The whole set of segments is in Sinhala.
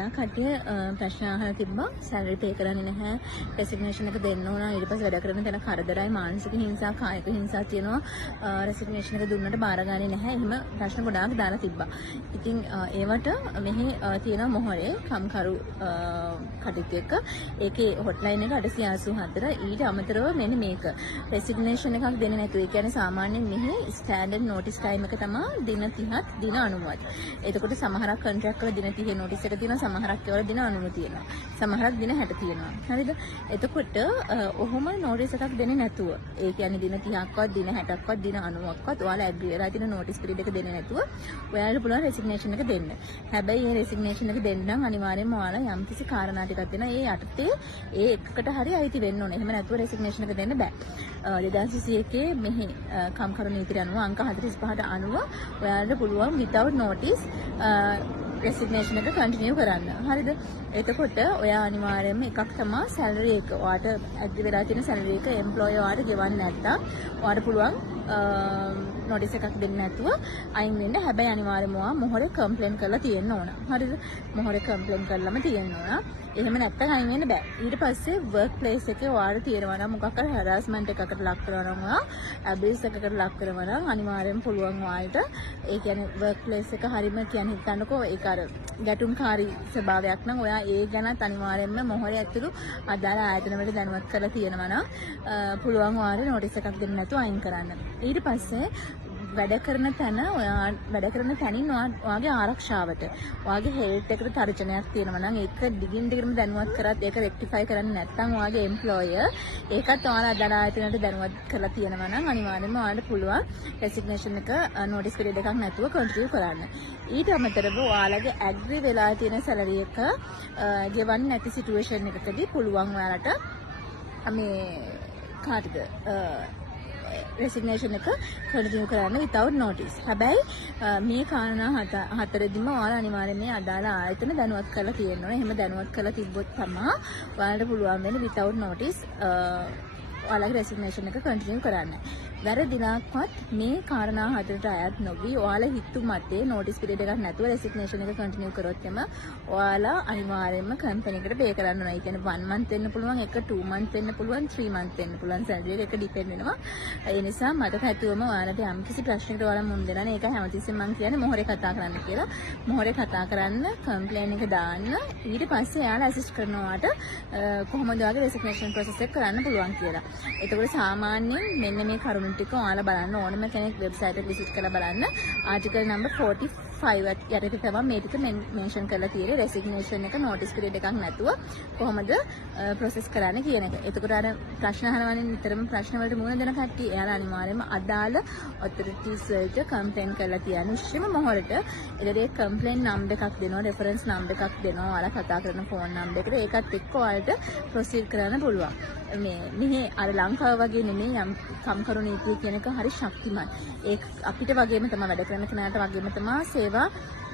කටිය ප්‍රශ්න අහලා තිබ්බා සැලරි පේ කරන්නේ නැහැ රෙසිග්නේෂන් එක දෙන්න ඕන ඊට පස්සේ වැඩ කරන තැන කරදරයි මානසික හිංසා කායික හිංසා තියෙනවා රෙසිග්නේෂන් එක දුන්නට බාර ගන්නේ නැහැ එහෙම ප්‍රශ්න ගොඩාක් දාලා තිබ්බා. ඉතින් ඒවට මෙහි තියෙන මොහොරේ කම්කරු කටිත් එක්ක ඒකේ හොට්ලයින් එක 884 ඊට අමතරව මෙන්න මේක රෙසිග්නේෂන් එකක් දෙන්නේ නැතුව ඒ කියන්නේ සාමාන්‍යයෙන් මෙහි ස්ටෑන්ඩඩ් නෝටිස් ටයිම් එක තමයි දින 30ක් දින 90ක්. එතකොට සමහරක් කොන්ට්‍රැක්ට් වල දින 30 නෝටිස් එක තියෙනවා සමහරක් ඒවල දින 90 තියෙනවා. සමහරක් දින 60 තියෙනවා. හරිද? එතකොට ඔහොම නෝටිස් එකක් දෙන්නේ නැතුව ඒ කියන්නේ දින 30ක්වත් දින 60ක්වත් දින 90ක්වත් ඔයාලා ඇග්‍රී වෙලා තියෙන නෝටිස් පීරියඩ් එක දෙන්නේ නැතුව ඔයාලට පුළුවන් රෙසිග්නේෂන් එක දෙන්න. හැබැයි මේ රෙසිග්නේෂන් එක දෙන්න නම් අනිවාර්යයෙන්ම ඔයාලා යම්කිසි කාරණා ටිකක් දෙනවා. ඒ යටතේ ඒ එකකට හරි අයිති වෙන්න ඕනේ. එහෙම නැතුව රෙසිග්නේෂන් එක දෙන්න බෑ. 2021 මෙහි කම්කරු නීතිය අනුව අංක 45ට අනුව ඔයාලට පුළුවන් without notice රෙසිග්නේෂන් එක කන්ටිනියු කරන්න. හරිද? එතකොට ඔයා අනිවාර්යයෙන්ම එකක් තමයි සැලරි එක. ඔයාට ඇග්‍රී වෙලා තියෙන සැලරි එක එම්ප්ලොයර් ඔයාට ගෙවන්න නැත්තම් ඔයාට පුළුවන් නොටිස් එකක් දෙන්න නැතුව අයින් වෙන්න. හැබැයි අනිවාර්යයෙන්ම ඔයා මොහොරේ කම්ප්ලේන් කරලා තියෙන්න ඕන. හරිද? මොහොරේ කම්ප්ලේන් කරලාම තියෙන්න ඕන. එහෙම නැත්තම් අයින් වෙන්න බෑ. ඊට පස්සේ වර්ක් ප්ලේස් එකේ ඔයාට තියෙනවා නම් මොකක් හරි හැරාස්මන්ට් එකකට ලක් කරනවා නම් ඔයා ඇබියුස් එකකට ලක් කරනවා නම් අනිවාර්යයෙන් පුළුවන් ඔයාලට ඒ කියන්නේ වර්ක් ප්ලේස් එක හරීම කියන්නේ හිතන්නකෝ ඒක අර ගැටුම්කාරී ස්වභාවයක් නම් ඔයා ඒ ගැනත් අනිවාර්යයෙන්ම මොහොරේ ඇතුළු අදාළ ආයතන වලට දැනුවත් කරලා තියෙනවා නම් පුළුවන් ඔයාලට නෝටිස් එකක් දෙන්න නැතුව අයින් කරන්න. ඊට පස්සේ වැඩ කරන තැන ඔයා වැඩ කරන තැනින් ඔයාගේ ආරක්ෂාවට ඔයාගේ හෙල්ත් එකට තර්ජනයක් තියෙනවා නම් ඒක දිගින් දිගටම දැනුවත් කරත් ඒක රෙක්ටිෆයි කරන්නේ නැත්නම් ඔයාගේ එම්ප්ලොයර් ඒකත් ඔයාලා අදාළ ආයතනයට දැනුවත් කරලා තියෙනවා නම් අනිවාර්යයෙන්ම ඔයාලට පුළුවන් රෙසිග්නේෂන් එක නෝටිස් පීරියඩ් එකක් නැතුව කන්ටිනියු කරන්න. ඊට අමතරව ඔයාලගේ ඇග්‍රී වෙලා තියෙන සැලරි එක ගෙවන්නේ නැති සිටුේෂන් එකකදී පුළුවන් ඔයාලට මේ කාටද රෙසිග්නේෂන් එක කන්ටිනියු කරන්න without notice. හැබැයි මේ කාරණා හතරෙදිම ඔයාලා අනිවාර්යයෙන් මේ අදාළ ආයතන දැනුවත් කරලා තියෙන්න ඕනේ. එහෙම දැනුවත් කරලා තිබ්බොත් තමයි ඔයාලට පුළුවන් වෙන්නේ without notice ඔයාලගේ රෙසිග්නේෂන් එක කන්ටිනියු කරන්න. වැරදිලාක්වත් මේ කාරණා හතරට අයත් නොවි ඔයාලා හිතු මතේ නෝටිස් පීරියඩ් එකක් නැතුව රෙසිග්නේෂන් එක කන්ටිනියු කරොත් එම ඔයාලා අනිවාර්යයෙන්ම කම්පැනි එකට පේ කරන්න ඕනේ. ඒ කියන්නේ 1 month වෙන්න පුළුවන්, එක 2 month වෙන්න පුළුවන්, 3 month වෙන්න පුළුවන්. සැලරි එක ඩිපෙන්ඩ් වෙනවා. ඒ නිසා මට හැතුවම ඔයාලට යම්කිසි ප්‍රශ්නයකට ඔයාලා මුහුණ දෙනවා නේ. ඒකයි හැමතිස්සෙම මම කියන්නේ මොහොරේ කතා කරන්න කියලා. මොහොරේ කතා කරන්න, කම්ප්ලේන් එක දාන්න. ඊට පස්සේ එයාලා ඇසිස්ට් කරනවාට කොහොමද ඔයාගේ රෙසිග්නේෂන් ප්‍රොසෙස් එක කරන්න පුළුවන් කියලා. එතකොට සාමාන්‍යයෙන් මෙන්න මේ කරුණු ටික ඔයාලා බලන්න ඕනම කෙනෙක් වෙබ්සයිට් එක විසිට් කරලා බලන්න ආටිකල් නම්බර් 45 යටතේ තමයි මේ ටික මෙන්ෂන් කරලා තියෙන්නේ රෙසිග්නේෂන් එක නෝටිස් පීරියඩ් එකක් නැතුව කොහොමද ප්‍රොසෙස් කරන්න කියන එක. එතකොට අර ප්‍රශ්න අහනවනේ නිතරම ප්‍රශ්න වලට මුහුණ දෙන කට්ටිය එයාලා අනිවාර්යයෙන්ම අදාළ ඔතොරිටිස් වලට කම්ප්ලේන් කරලා තියන්න උෂ්‍යම මොහොරට ඒකේ කම්ප්ලේන් නම්බර් එකක් දෙනවා රෙෆරන්ස් නම්බර් එකක් දෙනවා ඔයාලා කතා කරන ෆෝන් නම්බර් එකට ඒකත් එක්ක ඔයාලට ප්‍රොසීඩ් කරන්න පුළුවන්. මෙහි අර ලංකාව වගේ නෙමෙයි යම් කම්කරු නීතිය කියන එක හරි ශක්තිමත්. ඒක අපිට වගේම තමයි වැඩ කරන කෙනාට වගේම තමයි සේවා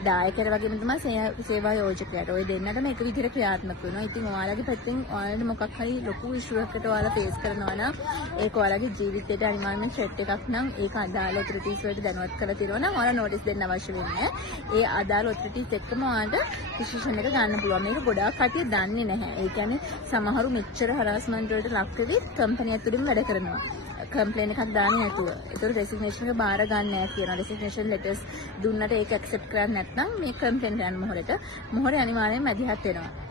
දායකයර වගේම තමයි සේවා යෝජකයාට. ඔය දෙන්නටම එක විදිහට ක්‍රියාත්මක වෙනවා. ඉතින් ඔයාලගේ පැත්තෙන් ඔයාලට මොකක් හරි ලොකු ඉෂුව එකකට ඔයාලා ෆේස් කරනවා නම් ඒක ඔයාලගේ ජීවිතේට අනිවාර්යයෙන්ම ත්‍රෙට් එකක් නම් ඒක අදාළ ඔතොරිටිස් වලට දැනුවත් කරලා තියෙනවා නම් ඔයාලා නෝටිස් දෙන්න අවශ්‍ය වෙන්නේ. ඒ අදාළ ඔතොරිටිස් එක්කම ඔයාලට ඩිසිෂන් එක ගන්න පුළුවන්. මේක ගොඩාක් කටිය දන්නේ නැහැ. ඒ කියන්නේ සමහරු මෙච්චර හරාස්මන්ට් වලට ලක් වෙවි කම්පැනි ඇතුළෙම වැඩ කරනවා. කම්ප්ලේන් එකක් දාන්නේ නැතුව. ඒතකොට රෙසිග්නේෂන් එක බාර ගන්න නැහැ කියනවා. රෙසිග්නේෂන් ලෙටර්ස් දුන්නට ඒක ඇක්සෙප්ට් කරන්නේ නැත්නම් මේ කම්ප්ලේන් යන මොහොරට මොහොරේ අනිවාර්යයෙන්ම මැදිහත් වෙනවා.